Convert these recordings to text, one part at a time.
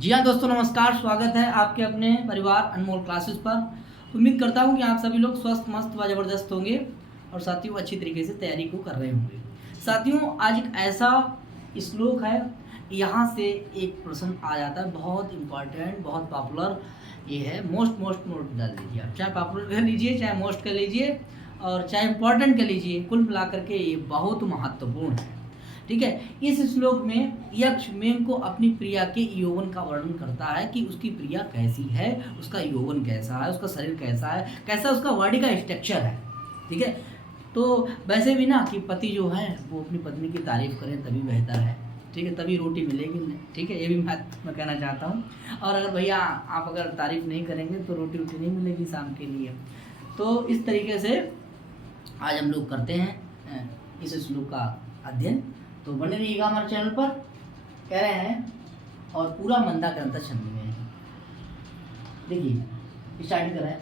जी हाँ दोस्तों, नमस्कार। स्वागत है आपके अपने परिवार अनमोल क्लासेस पर। उम्मीद करता हूँ कि आप सभी लोग स्वस्थ, मस्त व ज़बरदस्त होंगे और साथियों अच्छी तरीके से तैयारी को कर रहे होंगे। साथियों, आज एक ऐसा श्लोक है, यहाँ से एक प्रश्न आ जाता है, बहुत इम्पॉर्टेंट, बहुत पॉपुलर। ये है मोस्ट नोट डाल लीजिए आप, चाहे पॉपुलर कर लीजिए, चाहे मोस्ट कर लीजिए और चाहे इम्पॉर्टेंट कर लीजिए, कुल मिला करके ये बहुत महत्वपूर्ण है। ठीक है। इस श्लोक में यक्ष मेन को अपनी प्रिया के यौवन का वर्णन करता है कि उसकी प्रिया कैसी है, उसका यौवन कैसा है, उसका शरीर कैसा है, कैसा उसका बॉडी का स्ट्रक्चर है। ठीक है। तो वैसे भी ना कि पति जो है वो अपनी पत्नी की तारीफ करें तभी बेहतर है। ठीक है, तभी रोटी मिलेगी नहीं। ठीक है, ये भी मैं कहना चाहता हूँ। और अगर भैया आप अगर तारीफ नहीं करेंगे तो रोटी नहीं मिलेगी शाम के लिए। तो इस तरीके से आज हम लोग करते हैं इस श्लोक का अध्ययन। तो बने रहिएगा हमारे चैनल पर, कह रहे हैं, और पूरा मंदाक्रांता छंद में है। देखिए स्टार्ट कर रहे हैं।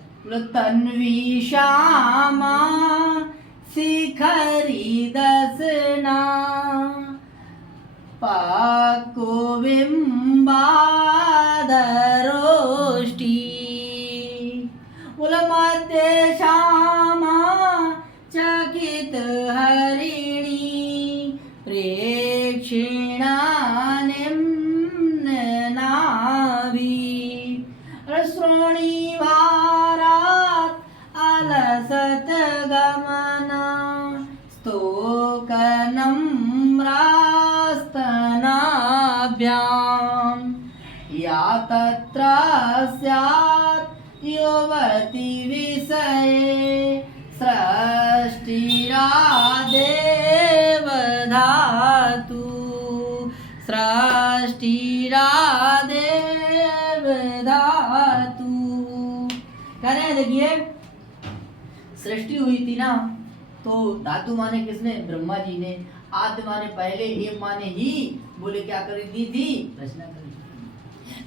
तन्वी श्यामा शिखरी दसना पाको बिंबादरोष्टि मध्य श्यामा चकित हरिणी प्रेक्षिणानिम्न नाभि श्रोणीभारात् अलसत गमना स्तोकनम्रास्तनाभ्याम् या तत्र स्यात् युवति विषये सृष्टिरादेवधातु सृष्टिरादेवधातु। कह रहे हैं, देखिए सृष्टि हुई थी ना, तो धातु माने किसने? ब्रह्मा जी ने। आद्य माने पहले, एव माने ही, बोले क्या कर दी थी? रचना कर दी।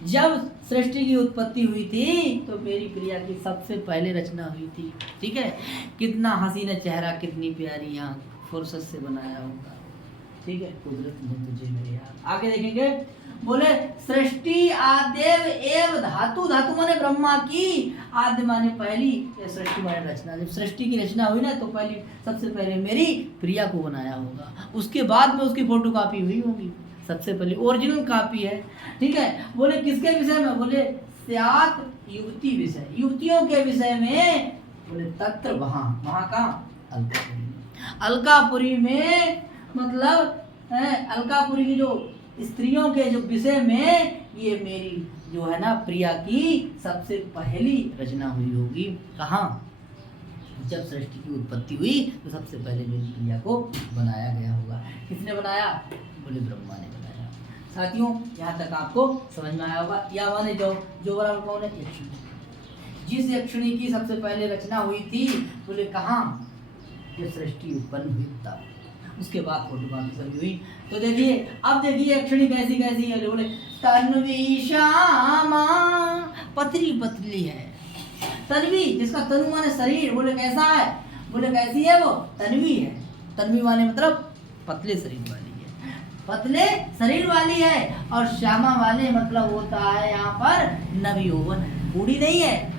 जब सृष्टि की उत्पत्ति हुई थी तो मेरी प्रिया की सबसे पहले रचना हुई थी। ठीक है। कितना हसीना चेहरा, कितनी प्यारी आँख, फुर्सत से बनाया होगा। ठीक है, कुदरत ने तुझे मेरे यार। आगे देखेंगे, बोले सृष्टि आदेव एव धातु। धातु माने ब्रह्मा की, आद्य माने पहली, सृष्टि माने रचना। जब सृष्टि की रचना हुई ना तो पहली, सबसे पहले मेरी प्रिया को बनाया होगा। उसके बाद में उसकी फोटो कॉपी हुई होगी, सबसे पहले ओरिजिनल कॉपी है। ठीक है। बोले किसके विषय में? बोले स्यात युवती विषय, युवतियों के विषय में। बोले तत्र वहाँ का अलकापुरी में। अलकापुरी में मतलब अलकापुरी की जो स्त्रियों के जो विषय में ये मेरी जो है ना प्रिया की सबसे पहली रचना हुई होगी। कहाँ? जब सृष्टि की उत्पत्ति हुई तो सबसे पहले मेरी प्रिया को बनाया गया होगा। किसने बनाया? बोले ब्रह्मा ने बनाया। साथियों, यहाँ तक आपको समझ में आया होगा। या माने जो बराबर कौन है? यक्षिणी। जिस यक्षिणी की सबसे पहले रचना हुई थी, बोले कहाँ? जब सृष्टि उत्पन्न हुई तब। उसके बाद फोटोकॉपी सभी हुई। तो देखिए, अब देखिए यक्षिणी कैसी कैसी है। बोले तन्वी श्यामा, पतली पतली है। तन्वी, जिसका तनु माने शरीर, बोले कैसा है? बोले कैसी है वो? तन्वी है। तन्वी माने मतलब पतले शरीर वाली है, पतले शरीर वाली है। और श्यामा वाले मतलब होता है यहाँ पर नवयौवन है, बूढ़ी नहीं है,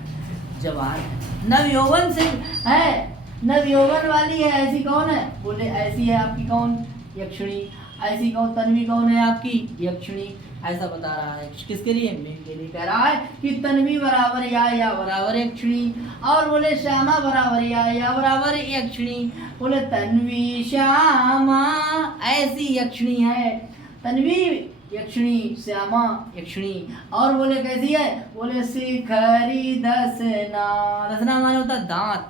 जवान है, नवयौवन से है, नवयौवन वाली है। ऐसी कौन है? बोले ऐसी है आपकी कौन? यक्षिणी। ऐसी कौन? तन्वी कौन है आपकी? यक्षिणी। ऐसा बता रहा है किसके लिए? मेन के लिए। कह रहा है कि तन्वी बराबर या बराबर यक्षिणी, और बोले श्यामा बराबर या बराबर यक्षिणी। बोले तन्वी श्यामा ऐसी यक्षिणी है, तन्वी यक्षिणी, श्यामा यक्षिणी। और बोले कैसी है? बोले शिखरी दसना। दसना माने होता दांत,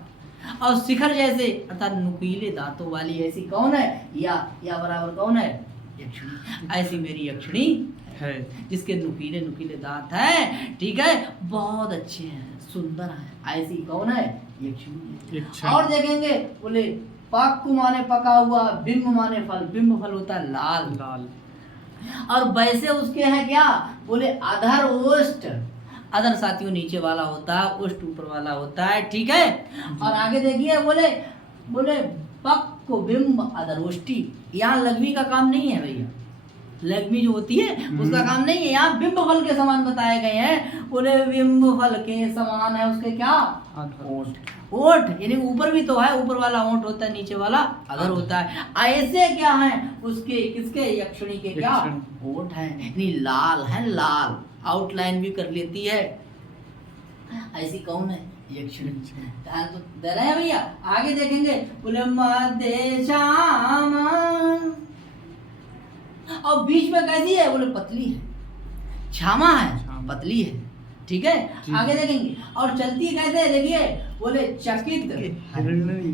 और शिखर जैसे अर्थात नुकीले दांतों वाली ऐसी कौन है? या बराबर कौन है? यक्षिणी। ऐसी मेरी यक्षिणी है, जिसके नुकीले नुकीले दांत हैं। ठीक है, बहुत अच्छे हैं, सुंदर हैं। ऐसी कौन है? यक्षिणी। और देखेंगे, बोले पाक्कु माने पका हुआ, बिंब माने फल, बिंब फल होता है लाल लाल। और वैसे उसके हैं क्या? बोले अधर ओष्ठ। अधर साथियों नीचे वाला होता है, ओष्ठ ऊपर वाला होता है। ठीक है। और आगे देखिए, बोले पक्को बिंब अधरोष्टि। यहाँ लघवी का काम नहीं है भैया, लग्मी जो होती है उसका काम नहीं है। यहाँ बिंब फल के समान बताए गए हैं, बोले बिंब फल के समान है उसके क्या, ओठ, यानी ऊपर भी तो है, ऊपर वाला ओठ होता है, नीचे वाला अधर होता है। ऐसे क्या है उसके, किसके, यक्षिणी के क्या ओठ है, यानी लाल है, लाल आउटलाइन भी कर लेती है। ऐसी कौन है, यक्षिणी। ध्यान तो दे रहे हैं भैया। आगे देखेंगे, बोले मध्य श्यामा, और बीच में कैसी है, बोले पतली है, श्यामा है, पतली है, ठीक है। आगे देखेंगे, और चलती कैसे है, देखिए, बोले चकित,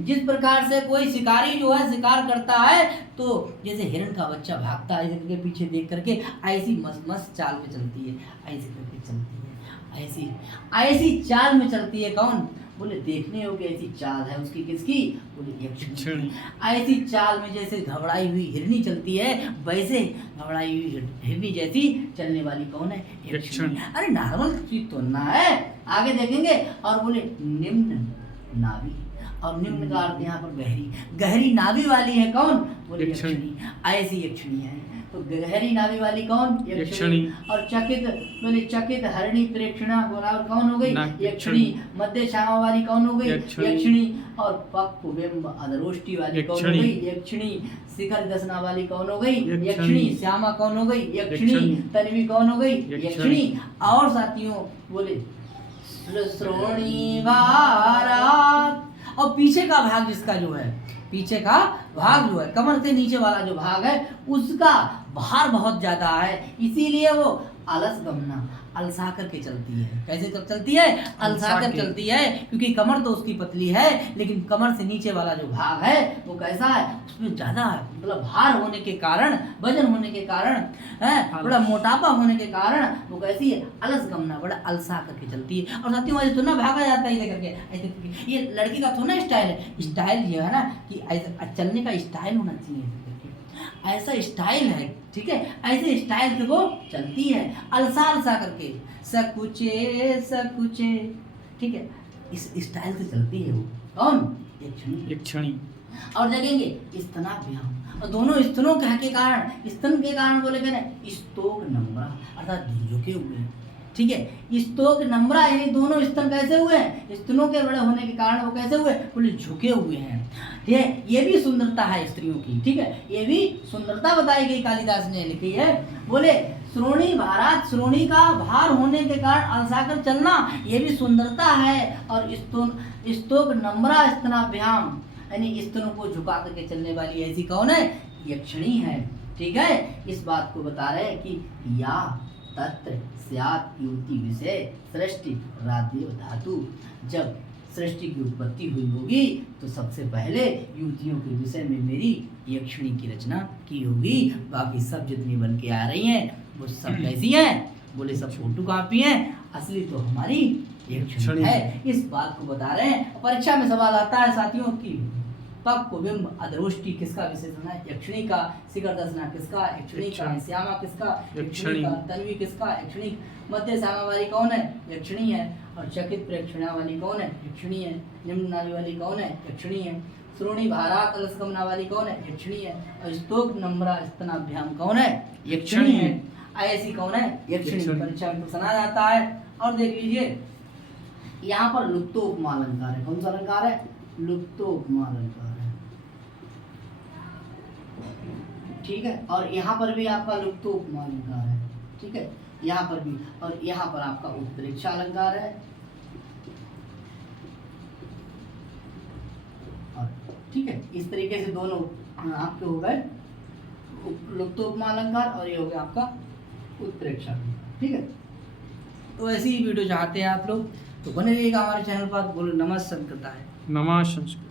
जिस प्रकार से कोई शिकारी जो है शिकार करता है तो जैसे हिरण का बच्चा भागता है इसके पीछे देख करके, ऐसी मस्त मस्त चाल में चलती है, ऐसे करके चलती है, ऐसी ऐसी चाल में चलती है। कौन, बोले देखने योग्य ऐसी चाल है उसकी, किसकी, बोले यक्षिणी। ऐसी चाल में जैसे घबराई हुई हिरनी चलती है, वैसे घबराई हुई हिरनी जैसी चलने वाली कौन है, यक्षिणी। अरे नॉर्मल चीज तो ना है। आगे देखेंगे, और बोले निम्न नाभि, और निम्न का अर्थ यहाँ पर गहरी, गहरी नाभि वाली है कौन, बोले यक्षिणी। ऐसी यक्षिणी है, तो गहरी नाभि वाली कौन, यक्षिणी। और चकित, बोले चकित हरिणी प्रेक्षणा, बोला कौन हो गई, यक्षिणी। मध्य श्यामा वाली कौन हो गई, यक्षिणी। और पक्व बिंब अधरोष्टि वाली कौन हो गई, यक्षिणी। शिखर दसना वाली कौन हो गई, यक्षिणी। श्यामा कौन हो गई, यक्षिणी। तन्वी कौन हो गई, यक्षिणी। और साथियों बोले श्रोणी भारात, और पीछे का भाग जिसका जो है, पीछे का भाग जो है, कमर से नीचे वाला जो भाग है उसका भार बहुत ज्यादा है, इसीलिए वो अलस गमना, अलसा करके चलती है। कैसे कब चलती है, अलसा कर चलती है, क्योंकि कमर तो उसकी पतली है, लेकिन कमर से नीचे वाला जो भाग है वो कैसा है, उसमें ज्यादा है, मतलब भार होने के कारण, वजन होने के कारण है, बड़ा मोटापा होने के कारण वो कैसी है, अलस गमना, बड़ा अलसा करके चलती है। और साथियों ऐसे थोड़ा भागा जाता है ऐसे करके, ऐसे करके। ये लड़की का थोड़ा स्टाइल है, स्टाइल ये है ना कि ऐसे चलने का स्टाइल होना चाहिए, ऐसा स्टाइल है, ठीक है, ऐसे स्टाइल से वो चलती है, अलसा अलसा करके, सकुचे सकुचे, ठीक है, इस स्टाइल से चलती है वो। कौन, यक्षिणी। और देखेंगे स्तनाभ्याम, और दोनों स्तनों के कारण, स्तन के कारण बोले गए ना, स्तोक नम्रा, अर्थात झुके हुए हैं, ठीक है। स्तोक नम्रा, यानी दोनों स्तन कैसे हुए हैं, स्तनों के बड़े होने के कारण वो कैसे हुए, बोले झुके हुए हैं, ठीक है। ये भी सुंदरता है स्त्रियों की, ठीक है, ये भी सुंदरता बताई गई, कालिदास ने लिखी है। बोले श्रोणी भारात, श्रोणी का भार होने के कारण अलसाकर चलना, ये भी सुंदरता है। और स्तोक नम्रा स्तनाभ्याम, यानी स्तनों को झुका करके चलने वाली ऐसी कौन है, यक्षिणी है, ठीक है। इस बात को बता रहे हैं कि या तत्र स्यात् युवती विषय सृष्टि रादेव धातु, जब सृष्टि की उत्पत्ति हुई होगी तो सबसे पहले युवतियों के विषय में मेरी यक्षिणी की रचना की होगी। बाकी सब जितनी बन के आ रही हैं वो सब कैसी हैं, बोले सब फोटो कॉपी हैं, असली तो हमारी यक्षिणी है। इस बात को बता रहे हैं। परीक्षा में सवाल आता है साथियों की, पक्व बिंब अधरोष्टि किसका विशेषण है, यक्षिणी का। शिखर दसना किसका, यक्षिणी का। श्यामा किसका, यक्षिणी का। तन्वी किसका, यक्षिणी। मध्य श्यामा वाली कौन है, यक्षिणी है। और चकित प्रेक्षणा वाली कौन है, यक्षिणी है। निम्न नाभि वाली कौन है, यक्षिणी है। श्रोणी भारात अलसगमना वाली कौन है, यक्षिणी है। और स्तोक नम्रा स्तनाभ्याम कौन है, यक्षिणी है। ऐसी कौन है, यक्षिणी। परीक्षा में पूछा जाता है। और देख लीजिए यहाँ पर लुप्तोपमा अलंकार है। कौन सा अलंकार है, लुप्तोपमा अलंकार है, ठीक है। और यहाँ पर भी आपका लुप्तोपमा अलंकार है, ठीक है, यहाँ पर भी। और यहाँ पर आपका उत्प्रेक्षा अलंकार है, और ठीक है, इस तरीके से दोनों आपके हो गए लुप्तोपमा अलंकार, और ये हो गया आपका उत्प्रेक्षा, ठीक है। तो ऐसी ही वीडियो चाहते हैं आप लोग तो बने रहिएगा हमारे चैनल पर। बोलो नमः संस्कृत है, नमः संस्कृत।